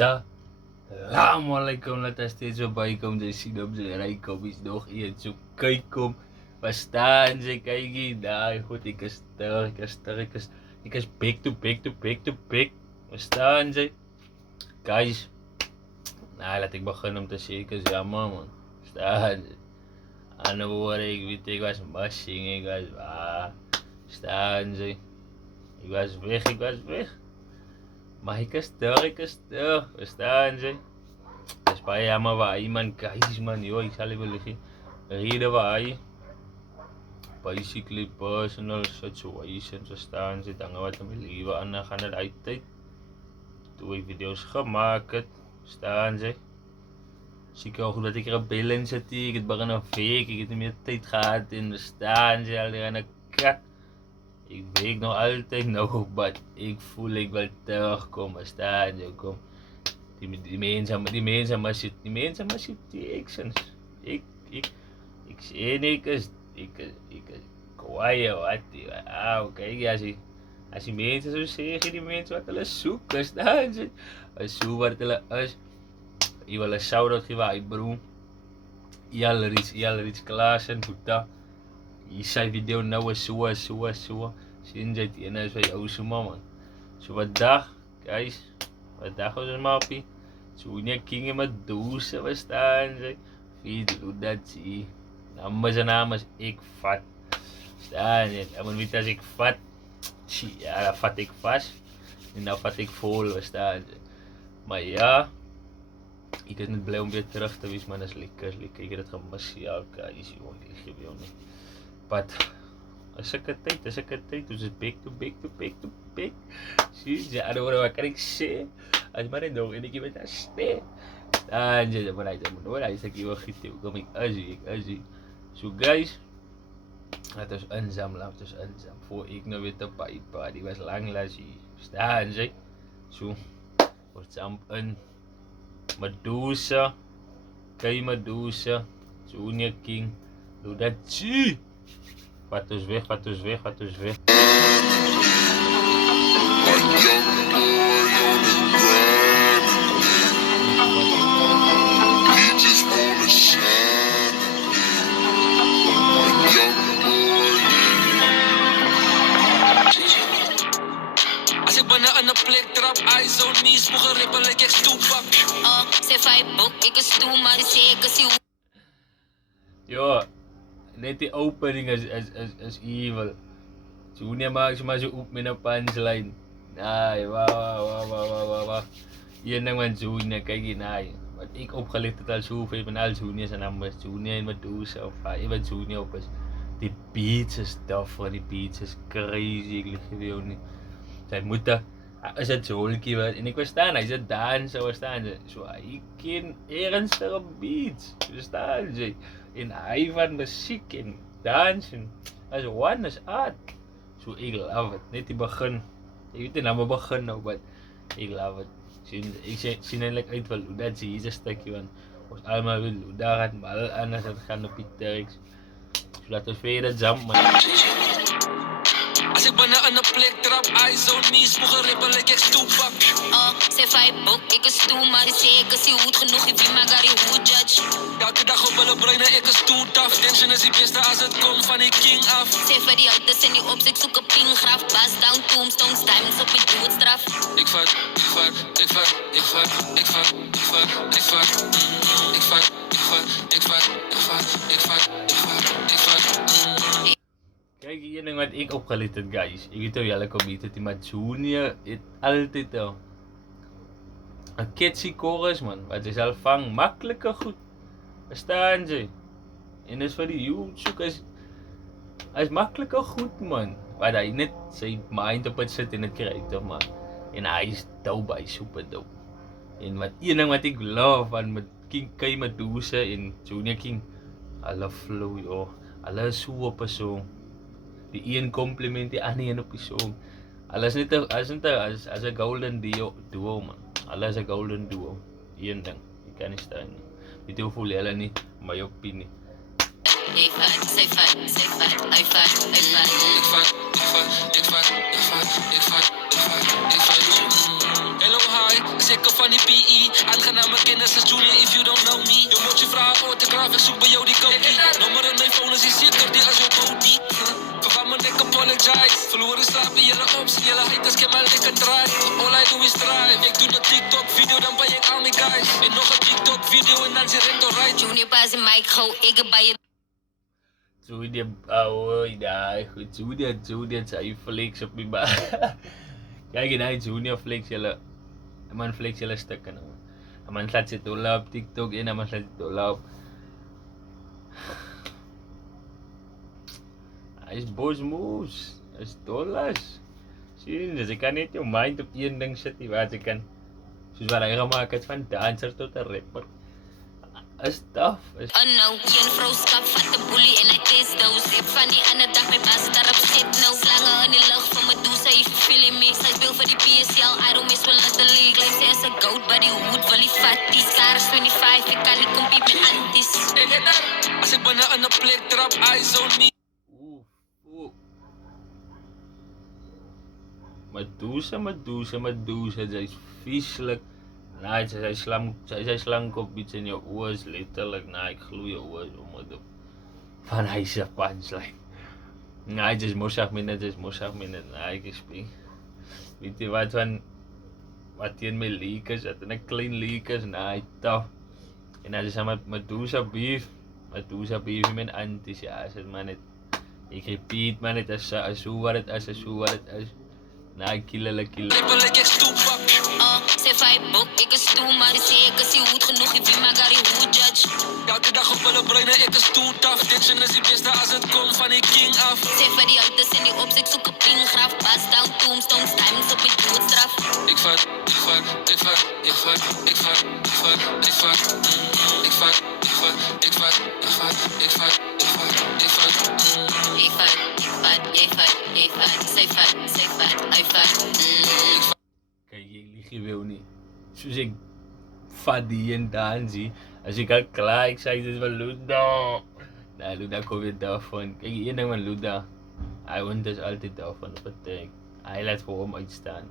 Assalamualaikum, laat as steeds voorbij komt. Jy sien op sy rykom is nog een. So kyk kom. Verstaan sy kykie. Daai goed, ek is back to back. Verstaan sy? Guys. Laat ek begin om te sê ek is jammer man. Verstaan sy? Ander woorde, ek weet ek was missing, ek was verstaan sy? Ek was weg. Maar ek is terug, verstaan sy? Dis baie jammer waar hy man, guys man, joh, ek sal even liggie. Rede waar hy basically personal situations, verstaan sy? Dinge wat in my lewe aangaan het uit tyd. Toe ek video's gemaak het, verstaan sy? Seker ook dat ek balance het, ek het begin een week, ek het nie meer tyd gehad en verstaan sy, al die aan die krak. Ik weet nog altijd nog, maar ik voel ik wil terugkomen, verstaan je? Kom. Die mensen maar zitten actions. Ik zie ik is kwaai wat kijk als die mensen zo zeggen, die mensen wat hulle zoeken, verstaan je? Als zo wat hulle is, je wil een shout-out geven aan je broer. Jalrits Klaassen, Boeta. Hier zijn video nou is zo. Sien jy die ene is by jou so man. So wat dag, guys. Wat dag was ons mappie. So nie King en Medusa verstaan sy. Video dat sy. Naam is ek vat. Verstaan jy. En weet as ek vat. Ja, dan vat ek vast. En dan vat ek vol, verstaan jy. Maar ja. Ek is net blij om weer terug te wees, man. Is lekker. Ek het het gemis. Ja, guys. Joh, ek geef jou nie. But as ek het tyd, ons is back to back. Zie je, wat kan ik sê? As maar net nog, en ek met haar sê. Dan jy, maar hy sê ek jou giet, kom ek asie. So guys, laat ons inzam, voor ek nou weer te pijpa, die was lang lasie. Staan jy? So, ons jump in. Medusa, Kay Medusa, Junior King, doe dat zie. Vat ons weg. As ek binne in 'n plek trap, eyes on me, smoke ribbel like ek stoepak. Sê vir boek, ek is toe, maar ek sê ek is jy. Jo. Net die opening is evil. Junior maak sy maar so op met 'n punchline. Naai, wauw. Hier ding van Junior, kyk hier naai. Wat ek opgelet het al soveel van al Junior se nummers, Junior en Medusa of even Junior op is. Die beats is tough, die beats is crazy, ek lieg vir jou nie. Sy moet is het zolkie wat, en ek verstaan, hy is een danser, verstaan jy. So hy ken ernstige beats, verstaan jy. En hy van muziek en dansen, as one is art. So ek love it, net die begin. Ek weet nie nou maar begin nou, but ek love it. Ek sien eindelijk uit wel hoe dat sy hier is een stukje, want ons allemaal wil hoe daar gaat, maar al anders het gaan op die tracks. So laat ons verder jump, man. As ek binne in 'n plek trap, eyes on me, smoke ribbel like ek stoepak. Sê vir boek, ek is toe, maar ek sê ek is jy goed genoeg, if jy maar got die hoe judge. Elke dag op hulle breine, ek is too tough. Tension is die beste as het kom van die king af. Sê vir die ouders en die ops, ek soek 'n pingraf, bust down tombstones, diamonds op my doodstraf. Ik vat. Kijk, hier ding wat ek opgelet het, guys. Ek weet hoe julle kom weet het, maar Junior het altyd een catchy chorus, man. Wat jy sal vang, makkelijke goed. Verstaan jy? En is vir die YouTubers, is makkelijke goed, man. Wat hy net sy mind op het sit en het krijg, toch, man. En hy is dope, hy is super dope. En wat een ding wat ek love van met Kay Medusa en Junior King, hulle flow, joh. Hulle is so op 'n song. Die een compliment die ander een op die song. Hulle is net as 'n golden duo, man. Hulle is 'n golden duo. Een ding, jy kan nie staan nie. Weet jy hoe voel julle nie, my opinie. Ik vat. Hello, hi, zeker van die PE. Aangename kennis is Junior if you don't know me. Je moet je vragen autograaf, ik zoek bij jou die cookie. Nummer in mijn phone is die zeker die als jouw booty. Verwacht me nek apologize. Verloren slaap in jullie optie, jullie haters kan maar lekker draaien. All I do is drive. Ik doe een TikTok video, dan ben ik al mijn guys. En nog een TikTok video en dan zit ik right. Junior pas in mic, gauw, ik bij je. Junior, oh, nee, goed. Junior, zei flex op mijn baan. Kijk, nee, Junior flex jullie. Man flex jullie stukken. Man slaat zit op TikTok en man slaat zit op. Hij is boos moes. Hij is dollars. Zie je, ze kan niet je mind op één ding zetten waar ze kan. Zoals waar hij gemaakt heeft van danser tot een rapper. Is tough. Oh no, je vrouw skap van de bully en hij taste those. Ik van die andere dag mijn baas daarop zit nou. Slangen in de lucht van mijn doel, zij feeling me. Zij speelt voor die PSL, I don't miss well as the league. Claim zij is a goat, but die hoed wel die fatty. Scar is 25, ik kan niet compete met antis. Hey, get that? Als ik bijna aan de plek trap, eyes on me. Medusa, zij is vieselijk. Nee, zij is slank op iets in je oor is letterlijk. Nee, ik gloei je oor om het op. Van hij is een punchline. Nee, het is moesag minute. Nee, ik spring. Weet je wat van. Wat hier met leakers, dat een klein leakers, nee, tough. En als je met Medusa beef met antis, ja, is het maar net. Ik repeat maar net als hoe wat het is. Nee, killen. Ribbel ik stoep op. Zij vijf boek, ik is toe, maar die zei ik is die goed genoeg, ik vind maar gar die hoed judge. Elke dag op alle bruine, ik is too tough. Dit is die beste als het komt van die king af. Zij van die auto's en die op, ik zoek een pingraf. Bas down, tombstones, times op mijn doodstraf. Ik fuck. Zij vat, hij vat. Kijk, ik lieg je wel niet. Zoals ik vat die en dan zie. Als ik al klaar, ik zei dit is wel Luda. Nee, Luda komt weer daarvan. Kijk, één ding van Luda. Hij wint dus altijd daarvan. Dat betekent, hij laat voor hem uitstaan.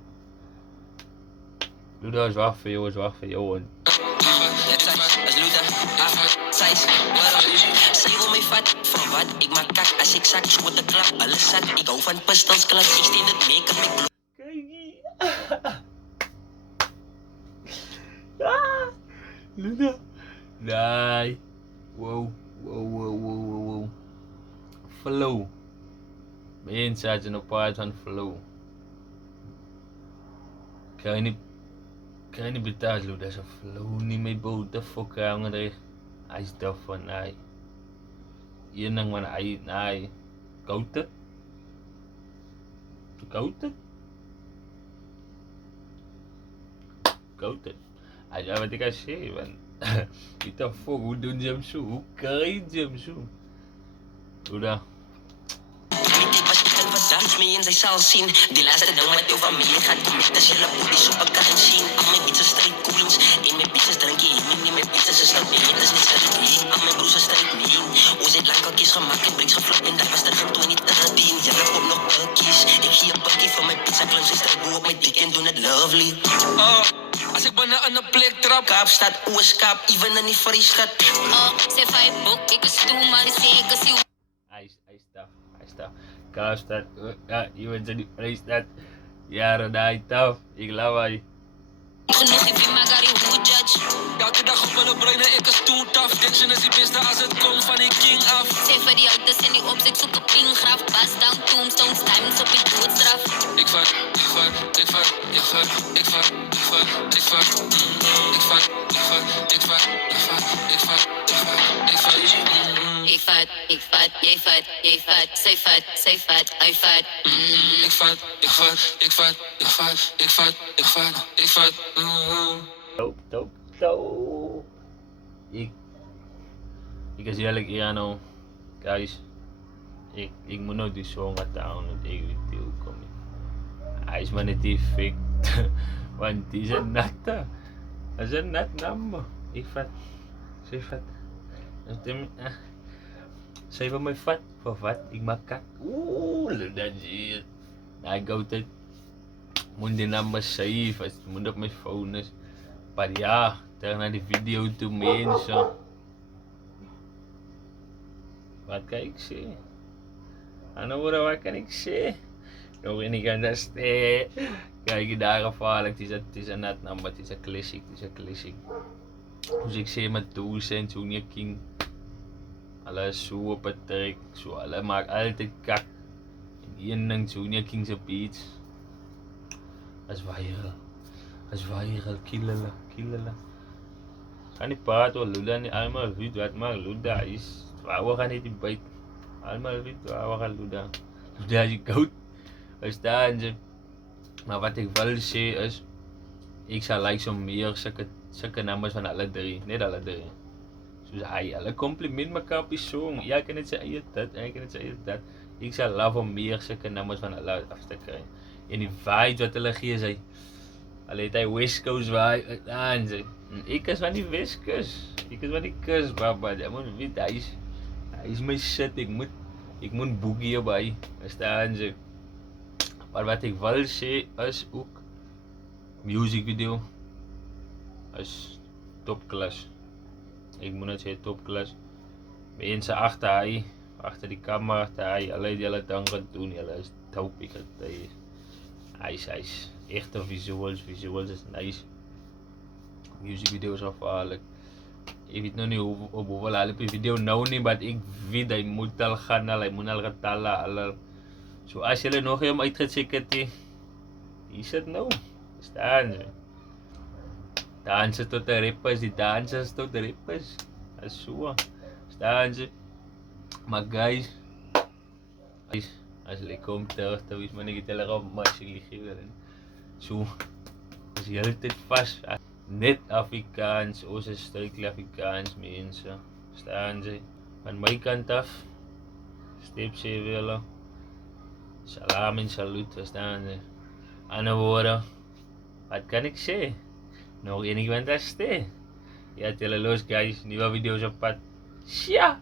Luda is wacht voor jou. En Zij wil mij vat, van wat? Ik maak kak als ik zak, zo de klap, alles zat. Ik hou van pistols, klas 16, het make-up, ik bloed. kijk hier. Luda. Nee. Wow. Flow. Mensen zijn op paard van flow. Kan je niet betaald, Luda. Dat is een flow niet mee boot. De fuck hangen er. Hij is daf van, nee. Hier nang man, hij, nee. Kouten? Hij zei wat ik al zei, man. What the fuck, hoe doen ze hem zo? Hoe krijgen ze hem zo? Luda. Ik was niet een verdacht, mee in zij zal zien. Die laatste ding met jouw familie gaat commit, als je la police op elkaar kan zien. Al mijn bitches straight queens, in mijn bitches drink je in, in mijn bitches is dat beter, dat is niet straight lean. Al mijn broers is straight lean, hoe zit lang al kies gemaakt, ik breng geflopt en dat was er geen 2013. Ja, ik op nog kies, ik gie een pakje van mijn pizza, klank is straight op mijn dik en doen het lovely. Als ik bijna aan de plek trap, Kaapstad, Ooskaap, even in die Vrijstad. Zij vijf boek, ik is toe, maar die zei ik is die Hij is tough. Kaapstad, ja, je bent zo die Vrijstad. Jaren, hij tough. Ik love hij. genoeg, ik vind maar gar die hoed judge. elke dag op alle bruine, ik is too tough. Dit is die beste als het komt van die king af. Zij van die auto's en die op, ik zoek een pingraf. Bas down, tombstones, times op mijn doodstraf. Ik fuck. Ik vat, zij vat, hij vat. Ik vat. Dope. Ik is eerlijk, Irano. Guys, ik moet nooit die song gaan down, want ik weet niet hoe kom ik. Hij is maar net die fik. Want die is een natte. Dat is een nat nummer. Ik vat. Zij vat. Zij wil mij vat. Voor wat? Ik maak kak. Look that shit. I go to. Moet die nummer save. Als het moet op mijn phone is. Maar ja, terug naar die video toe mensen. Wat kan ik zeggen? Andere wat kan ik zeggen? Nog in die kant ste. Kijk daar gevaarlijk, het is een net nummer, het is een classic. Dus ik zeg met Doos en Junior King. Alle zo op het trek, zo alle maak altijd kak. En één ding Junior King zijn beats. As viral, killele. Kan niet praten, Luda niet allemaal weet wat maar Luda is. We gaan niet in bijt. Allemaal weet waar we gaan Luda. Luda is koud. Verstaan ze. Maar wat ik wil zeggen is, ik zal like zo meer zulke nummers van alle drie, net alle drie. Dus alle compliment mekaar op die song. Jij kan het zeggen dat, Ik zal love om meer zulke nummers van alle af te krijgen. En die vibe wat hulle gee sy. Hulle het hy West Coast vibe aan sy. Ek is van die West Coast. Ek is van die kus, baba. Jy moet weet hy is my shit. Ek moet boogie hierby. Verstaan jy? Maar wat ek wil sê is ook music video is topklas. Ek moet net sê topklas. Mense agter die kamera agter hy, hulle het julle ding gedoen. Hulle is dope. Ek het Hy's echte visuals is nice. Music video's gevaarlijk. Ik weet nog niet op hoeveel hij op die video nou niet, maar ik weet hij moet al gaan, hij moet al getallen. Zo als jullie nog helemaal uitgecheckt hier zit nou. Staan ze. Dansen tot de rappers, die dansers tot de rappers. Dat is zo. Staan ze. Maar guys. Als je komt terug, dan is maar niet telegram, maar je ligt hier en zo. Is je hele tijd vast. Net Afrikaans, onze stukje Afrikaans mensen. Staan ze. Van mijn kant af. Stip ze willen. Salam en salut, verstaan ze. Andere woorden. Wat kan ik zeggen? Nog één iemand dat ste. Ja, tellen los guys. Nieuwe video's op pad. Tja.